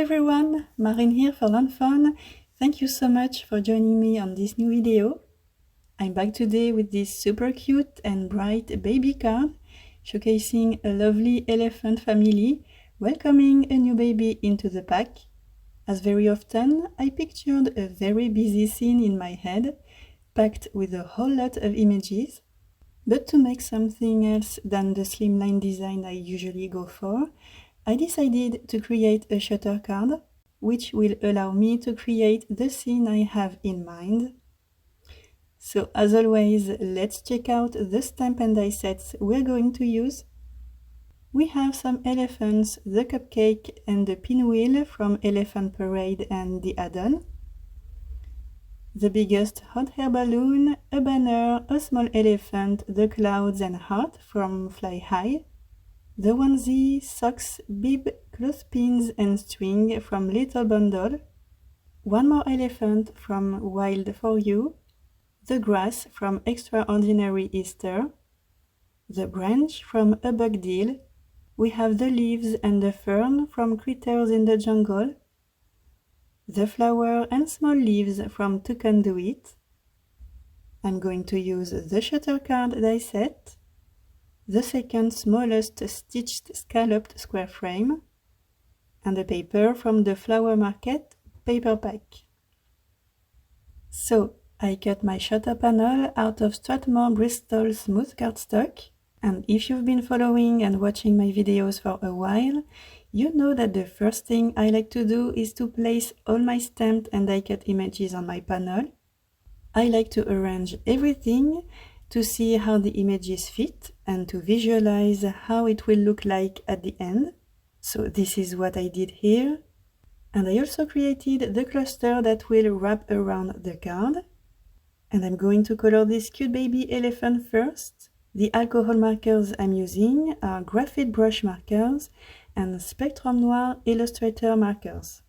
everyone, Marine here for lawnfawn. Thank you so much for joining me on this new video. I'm back today with this super cute and bright baby card showcasing a lovely elephant family welcoming a new baby into the pack. As very often, I pictured a very busy scene in my head, packed with a whole lot of images. But to make something else than the slimline design I usually go for, I decided to create a shutter card, which will allow me to create the scene I have in mind. So as always, let's check out the stamp and die sets we're going to use. We have some elephants, the cupcake and the pinwheel from Elephant Parade and the add-on. The biggest hot air balloon, a banner, a small elephant, the clouds and heart from Fly High. The onesie, socks, bib, clothespins and string from Little Bundle. One more elephant from Wild for You. The grass from Extraordinary Easter. The branch from A Bug Deal. We have the leaves and the fern from Critters in the Jungle. The flower and small leaves from Toucan Do It. I'm going to use the shutter card die set. The second smallest stitched scalloped square frame, and the paper from the Flower Market paper pack. So I cut my shutter panel out of Strathmore Bristol smooth cardstock, and if you've been following and watching my videos for a while, you know that the first thing I like to do is to place all my stamped and die cut images on my panel. I like to arrange everything to see how the images fit and to visualize how it will look like at the end. So this is what I did here. And I also created the cluster that will wrap around the card. And I'm going to color this cute baby elephant first. The alcohol markers I'm using are graphite brush markers and Spectrum Noir Illustrator markers.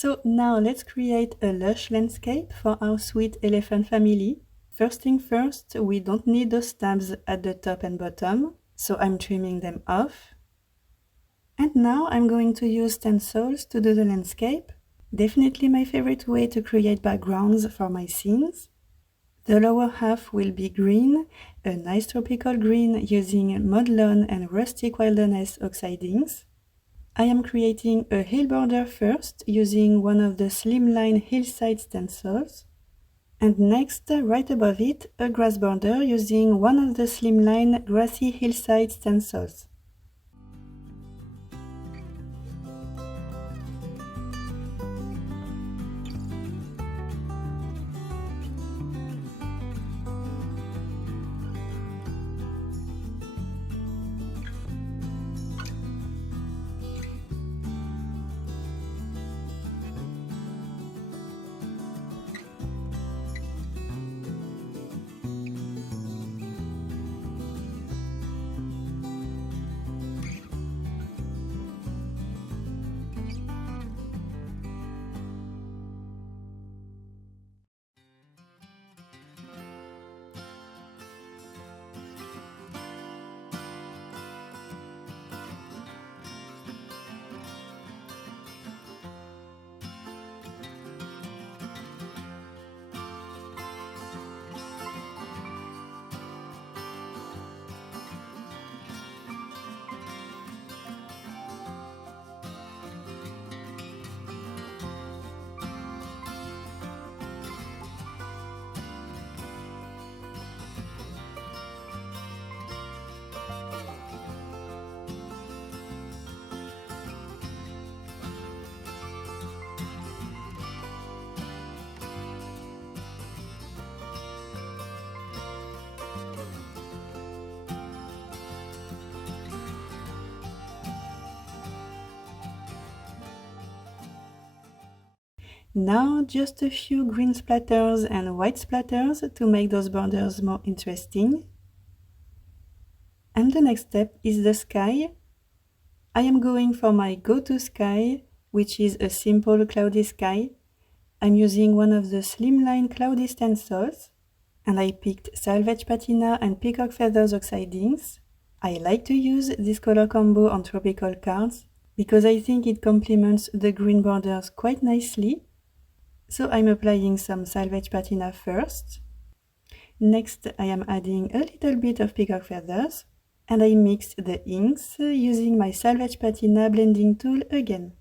So now let's create a lush landscape for our sweet elephant family. First thing first, we don't need those tabs at the top and bottom, so I'm trimming them off. And now I'm going to use stencils to do the landscape. Definitely my favorite way to create backgrounds for my scenes. The lower half will be green, a nice tropical green using Modlon and Rustic Wilderness oxidings. I am creating a hill border first using one of the slimline hillside stencils. And next, right above it, a grass border using one of the slimline grassy hillside stencils. Now just a few green splatters and white splatters to make those borders more interesting. And the next step is the sky. I am going for my go-to sky, which is a simple cloudy sky. I'm using one of the slimline cloudy stencils, and I picked salvage patina and peacock feathers oxidings. I like to use this color combo on tropical cards because I think it complements the green borders quite nicely. So I'm applying some salvage patina first. Next, I am adding a little bit of peacock feathers, and I mixed the inks using my salvage patina blending tool again.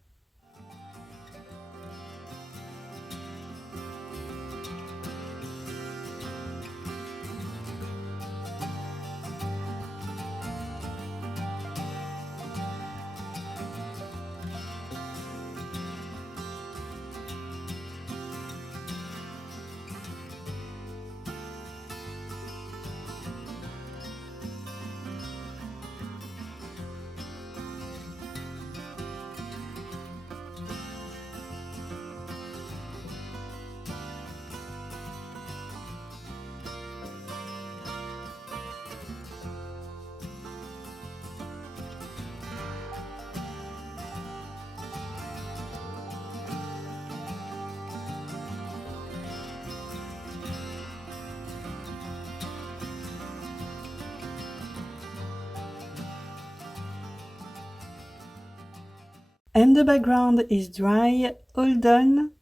And the background is dry, all done.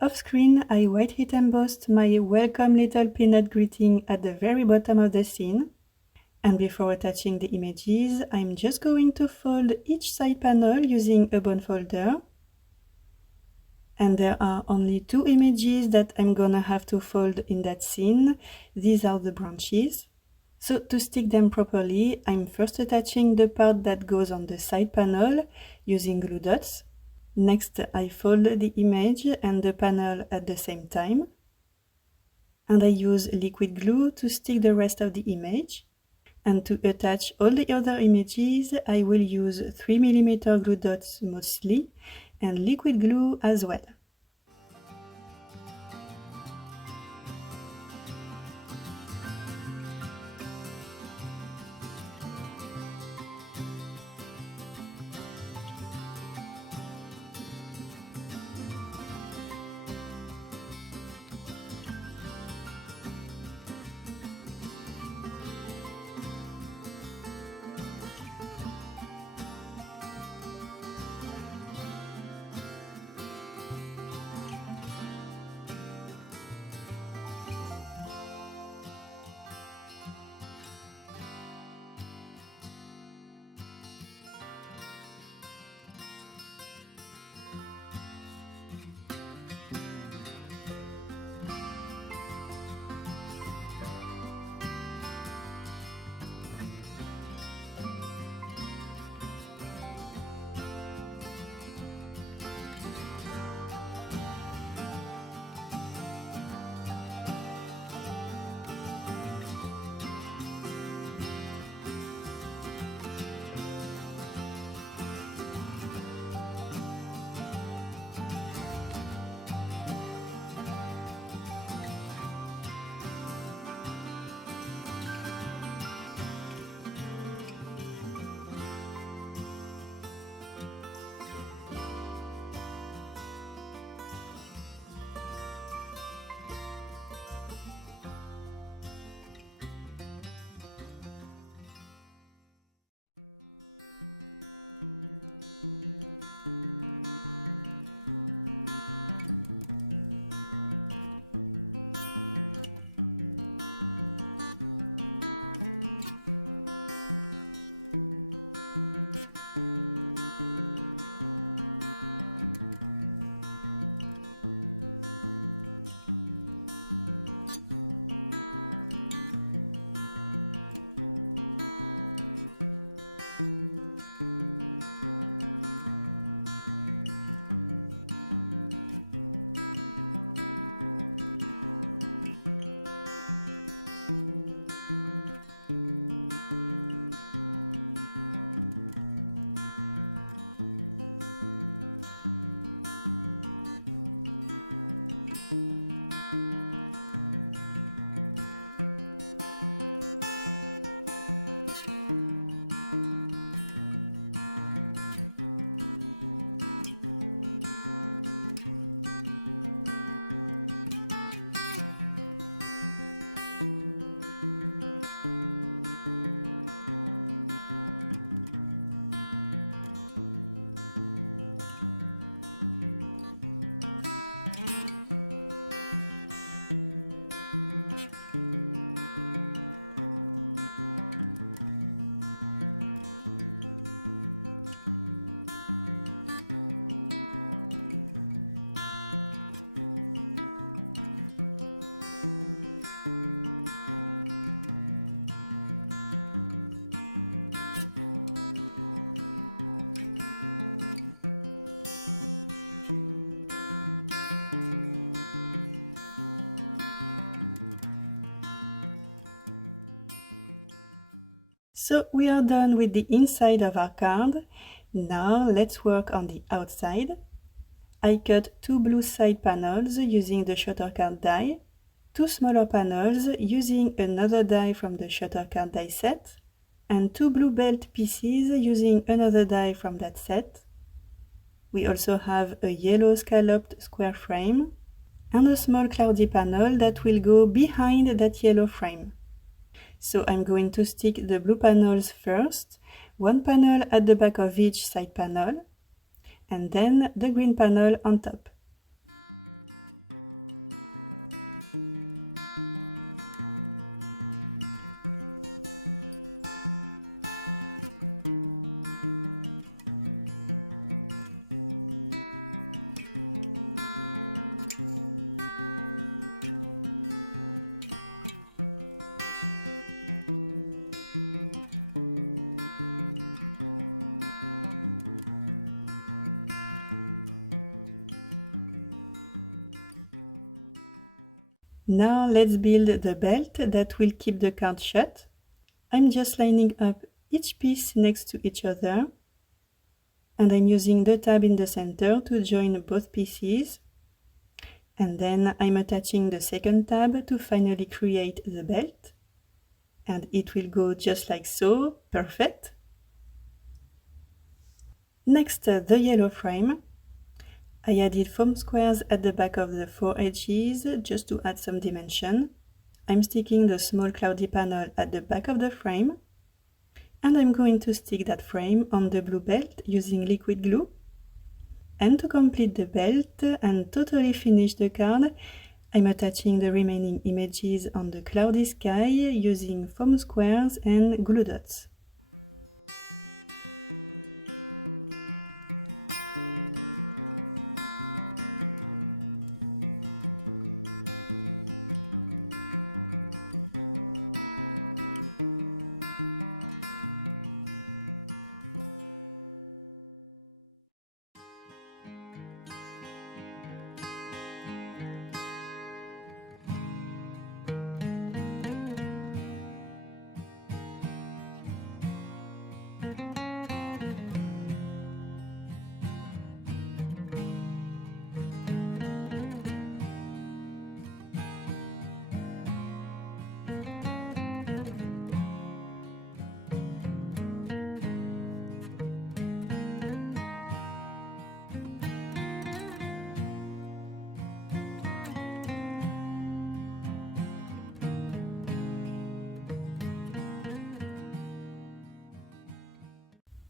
Off screen, I white heat embossed my welcome little peanut greeting at the very bottom of the scene. And before attaching the images, I'm just going to fold each side panel using a bone folder. And there are only 2 images that I'm gonna have to fold in that scene. These are the branches. So to stick them properly, I'm first attaching the part that goes on the side panel using glue dots. Next, I fold the image and the panel at the same time. And I use liquid glue to stick the rest of the image. And to attach all the other images, I will use 3mm glue dots mostly and liquid glue as well. So we are done with the inside of our card. Now let's work on the outside. I cut 2 blue side panels using the shutter card die, 2 smaller panels using another die from the shutter card die set, and 2 blue belt pieces using another die from that set. We also have a yellow scalloped square frame and a small cloudy panel that will go behind that yellow frame. So I'm going to stick the blue panels first, one panel at the back of each side panel, and then the green panel on top. Now let's build the belt that will keep the card shut. I'm just lining up each piece next to each other, and I'm using the tab in the center to join both pieces. And then I'm attaching the second tab to finally create the belt. And it will go just like so, perfect. Next, the yellow frame. I added foam squares at the back of the 4 edges just to add some dimension. I'm sticking the small cloudy panel at the back of the frame, and I'm going to stick that frame on the blue belt using liquid glue. And to complete the belt and totally finish the card, I'm attaching the remaining images on the cloudy sky using foam squares and glue dots.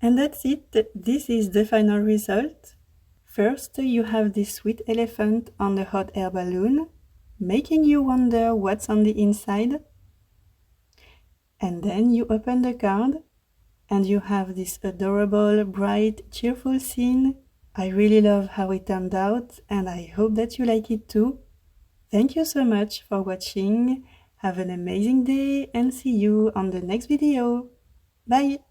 And that's it, this is the final result. First, you have this sweet elephant on the hot air balloon, making you wonder what's on the inside. And then you open the card, and you have this adorable, bright, cheerful scene. I really love how it turned out, and I hope that you like it too. Thank you so much for watching. Have an amazing day, and see you on the next video. Bye!